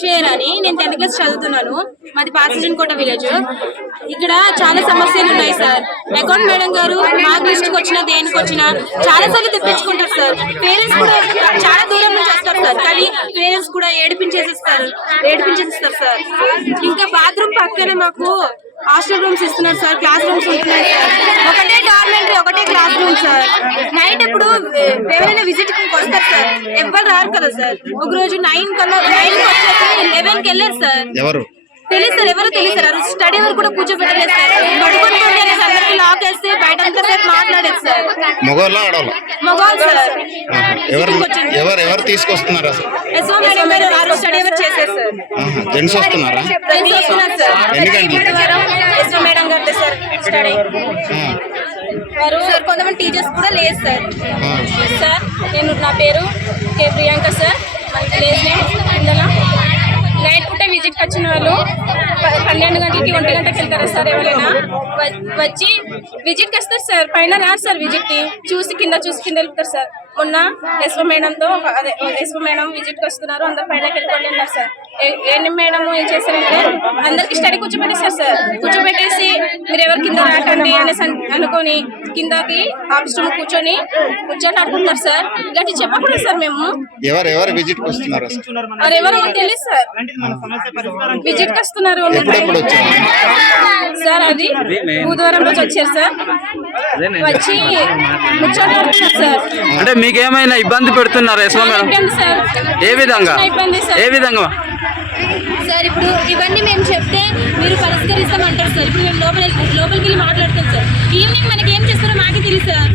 Share అని నేను tenth class చదువుతున్నాను. మాది పాసిజన్ కోట విలేజ్. ఇక్కడ చాలా సమస్యలు ఉన్నాయి సార్. అకౌంట్ మేడం గారు మార్క్ లిస్ట్కి వచ్చినా దేనికి వచ్చినా చాలా సార్లు తెప్పించుకుంటారు సార్. పేరెంట్స్ కూడా చాలా దూరం నుంచి వస్తారు సార్. కానీ పేరెంట్స్ కూడా ఏడిపించేసిస్తారు. ఏడిపించేసిస్తారు సార్. ఇంకా బాత్రూమ్ పక్కన మాకు హాస్టల్ రూమ్స్ ఇస్తున్నారు సార్. క్లాస్ రూమ్స్ ఉంటున్నాయి సార్. ఒకటే గవర్నమెంట్ ఒకటే క్లాస్ రూమ్ సార్ నైట్ ఇప్పుడు ఎవరైనా విజిట్కి వస్తారు సార్. ఎవ్వరు రారు కదా సార్. ఒక రోజు నైన్ కల్లా నైన్ లెవెన్కి వెళ్ళారు సార్. ఎవరు? తెలియదు సార్ ఎవరు తెలియదు సార్. స్టడీ వరకు కూడా కూర్చోబెట్టలేదు సార్. పడుకొని అందరికి లాక్ వేస్తే బయట అంతా సార్ మాట్లాడేది సార్. ఆడవాళ్ళ? మొగోళ్ళు సార్. ఎవరు ఎవరు ఎవరు తీసుకొస్తున్నారు అసలు ఎస్ఓ మేడం గారు ఆ రోజు స్టడీ ఎవరు చేశారు సార్. జెంట్స్ వస్తున్నారా? సార్. ఎన్ని? ఎస్ఓ మేడం గారు సార్ స్టడీ చెప్పారు సార్ కొంతమంది టీచర్స్ కూడా లేదు సార్. సార్ నేను నా పేరు కే ప్రియాంక సార్. లేదు ఇందులో. నైట్ పూట విజిట్కి వచ్చిన వాళ్ళు ప- పన్నెండు గంటలకి ఒంటి గంటకి వెళ్తారా సార్ ఎవరైనా? వచ్చి విజిట్కి వస్తారు సార్. పైన రారు సార్ విజిట్కి. చూసి కింద చూసి కింద వెళ్తారు సార్. మొన్న ఎస్ఓ మేడంతో అదే ఎస్ఓ మేడం విజిట్కి వస్తున్నారు. అందరు పైన వెళ్ళిపోండి అన్నారు సార్. ఏంటి మేడం ఏం చేశారంటే అందరికి స్టడీ కూర్చోబెట్టేశారు సార్. కూర్చోబెట్టేసి మీరు ఎవరు కింద రాకండి అనేసి అన్- అనుకొని కిందకి ఆఫీస్ రూమ్ కూర్చొని కూర్చొని ఆడుకుంటున్నారు సార్. ఇలాంటి చెప్పకూడదు సార్ మేము. ఎవరు ఎవరు విజిట్ వస్తున్నారు మరి ఎవరు తెలియదు సార్. విజిట్కి వస్తున్నారు సార్ అది బుధవారం రోజు వచ్చారు సార్. వచ్చి ముచ్చట్లు సార్. అంటే మీకు ఏమైనా ఇబ్బంది పెడుతున్నారా యశ్వ మేడం? ఏ విధంగా? ఏ విధంగా? సార్ ఇప్పుడు ఇవన్నీ మేము చెప్తే మీరు పరిష్కరిస్తామంటారు సార్. ఇప్పుడు మేము లోపల లోపలికి వెళ్ళి మాట్లాడతాం సార్. ఈవినింగ్ మనకి ఏం చేస్తారో మాకే తెలియదు సార్.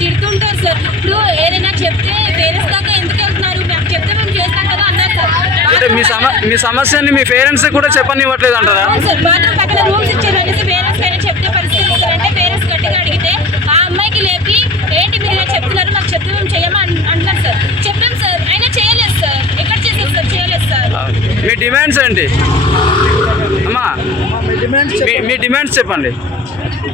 తిడుతుంటారు సార్. ఇప్పుడు ఏదైనా చెప్తే పేరెంట్స్ దాకా ఎందుకు వెళ్తున్నారు? మేము చెప్తే మేము చేస్తాం కదా అన్నారు సార్. మీ సమ మీ సమస్యని మీ పేరెంట్స్ కూడా చెప్పనివ్వట్లేదు అంటారా? సార్. బాత్రూమ్ పక్కన రూమ్స్ ఇచ్చారు అనేసి పేరెంట్స్ పైన చెప్తే పరిస్థితి పేరెంట్స్ గట్టిగా అడిగితే ఆ అమ్మాయికి లేపి ఏంటి మీరు ఇలా చెప్తున్నారు మాకు చెప్తే మేము చేయమా అన్- అంటున్నారు సార్ చెప్పాం సార్ అయినా చేయలేదు సార్ ఎక్కడ చేసాం సార్ చేయలేదు సార్ మీ డిమాండ్స్ ఏంటి? అమ్మా మీ- డిమాండ్స్ చెప్పండి.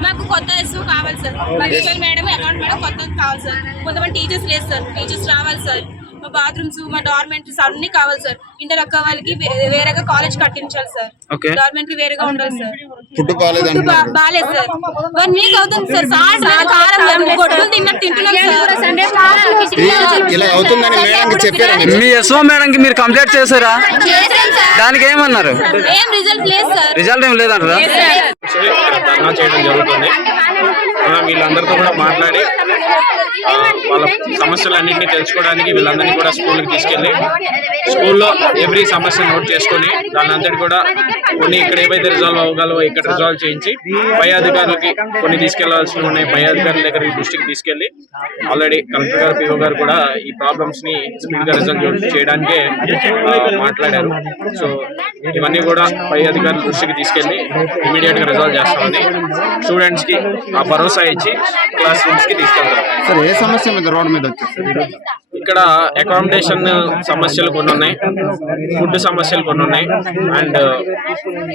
మాకు కొత్త ఎస్ఓ కావాలి sir. Principal madam account madam కొత్తది కావాలి సార్. కొంతమంది టీచర్స్ లేదు సార్. టీచర్స్ రావాలి సార్. మా బాత్రూమ్స్ మా డార్మెంటరీస్ అన్ని కావాలి సార్. ఇంటర్ అక్క వాళ్ళకి వేరేగా కాలేజ్ కట్టించాలి సార్. డార్మెంటరీ వేరేగా ఉండాలి సార్. ఫుడ్ బాగాలేదు సార్. వన్ వీక్ అవుతుంది సార్. కారం తిన్నట్టు తింటున్నాం సార్ ఇలా అవుతుందని మేడంకి చెప్పారండి మీ యశ్వ మేడంకి మీరు కంప్లైంట్ చేశారా? దానికి ఏమన్నారు? ఏం రిజల్ట్ లేదు సార్. రిజల్ట్ ఏం లేదంటారా? వచ్చి ఇక్కడ ధర్నా చేయడం జరుగుతుంది. అలా వీళ్ళందరితో కూడా మాట్లాడి వాళ్ళ సమస్యలన్నింటినీ తెలుసుకోవడానికి వీళ్ళందరినీ కూడా స్కూల్కి తీసుకెళ్ళి స్కూల్లో ఎవ్రీ సమస్య నోట్ చేసుకొని దాని అంతటి కూడా కొన్ని ఇక్కడ ఏవైతే రిజాల్వ్ అవ్వగలవో ఇక్కడ రిజాల్వ్ చేయించి పై అధికారులకి కొన్ని తీసుకెళ్ళాల్సి ఉన్నాయి. పై అధికారుల దగ్గరికి దృష్టికి తీసుకెళ్ళి ఆల్రెడీ కలెక్టర్ గారు పిఓ గారు కూడా ఈ ప్రాబ్లమ్స్ని స్పీడ్గా రిజల్వ్ చేయడానికే మాట్లాడారు. సో ఇవన్నీ కూడా పై అధికారుల దృష్టికి తీసుకెళ్ళి ఇమీడియట్గా రిజాల్వ్ చేస్తామని స్టూడెంట్స్కి ఆ భరోసా ఇచ్చి క్లాస్ రూమ్స్కి తీసుకెళ్తారు. సార్ ఏ సమస్య మీద రోడ్ మీద ఇక్కడ అకామిడేషన్ సమస్యలు కొన్ని ఉన్నాయి ఫుడ్ సమస్యలు కొన్ని ఉన్నాయి అండ్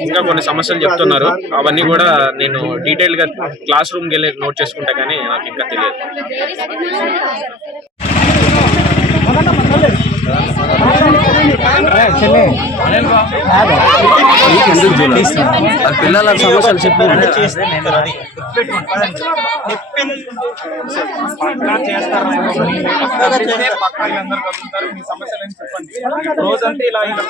ఇంకా కొన్ని సమస్యలు చెప్తున్నారు. అవన్నీ కూడా నేను డీటెయిల్గా క్లాస్ రూమ్కి వెళ్ళి నోట్ చేసుకుంటా కానీ నాకు ఇంకా తెలియదు. పిల్లల సమస్యలు చెప్పు రోజంతా ఇలా ఇలా